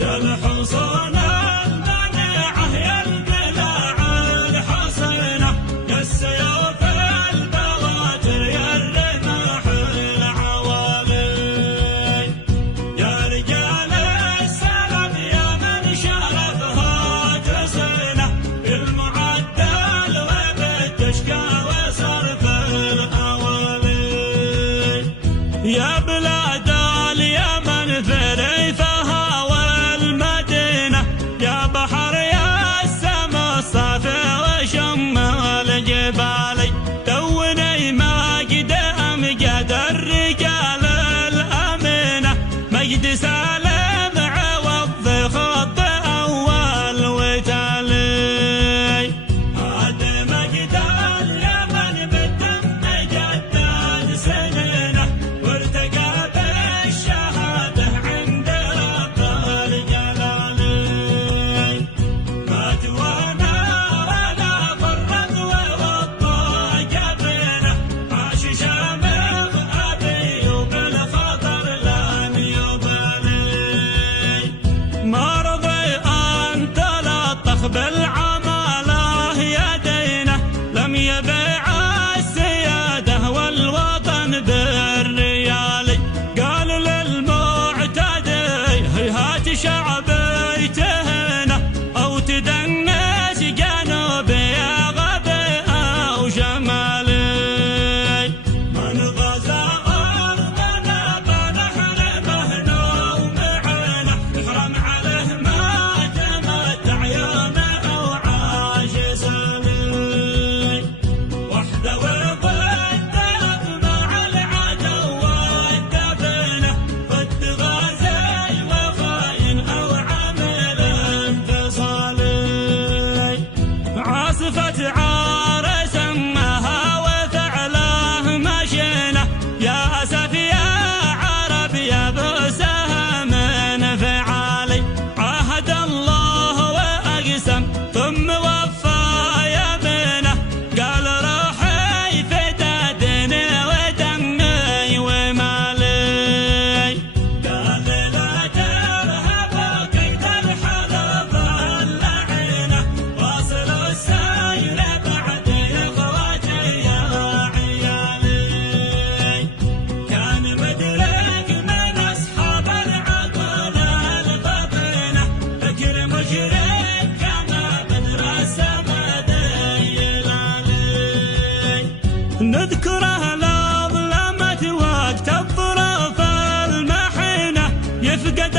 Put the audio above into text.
يا الحصون المنيعة يا القلاع الحصينة يا السيوف البواتر يا الرماح العوالي يا رجال السلام يا من شرفها جسينة بالمعدل وبالتشكى وصرف الأوالي يا بلاد اليمن فريفها والمدينة يا بحر يا السما الصافي وشم الجبال دوني مجد أمجد الرجال الأمينة مجد سالم عوض خط أول وتالي هذا مجد اليمن بالدم جدد سنينه وارتقى بالشهادة عند رب الجلال ما توانى ولا فرط ووطى جبينه عاش شامخ أبي وبالخطر لم يبالي ما رضي أن تلطخ بالعمالة يدينه لم يبيع السيادة والوطن بالريال قال للمعتدي هيهات شعبي تهنه أو تدنس جنوبي يا غبي أو شمالي من غزا أرضنا بنحرمه نوم عينه يحرم عليه ما تمتع يومه أو عاش سنين وحده وضده مع العدو والدفنه ضد غازي وخاين أو عامل انفصالي عاصفة عار سماها وفعله مشينه يا أسف يا عرب يا بؤسها من فعالي عاهد الله وأقسم ثم وفى يمينه قال روحي فدا ديني ودمي ومالي قال لا ترهب كيد الحلف اللعينه واصل السير بعد اخواتي يا عيالي كان مدرك من اصحاب العقل الفطينه فكر مشرك كما بدرسه مدين علي نذكره لظلمة وقت الظروف المحينه يفقد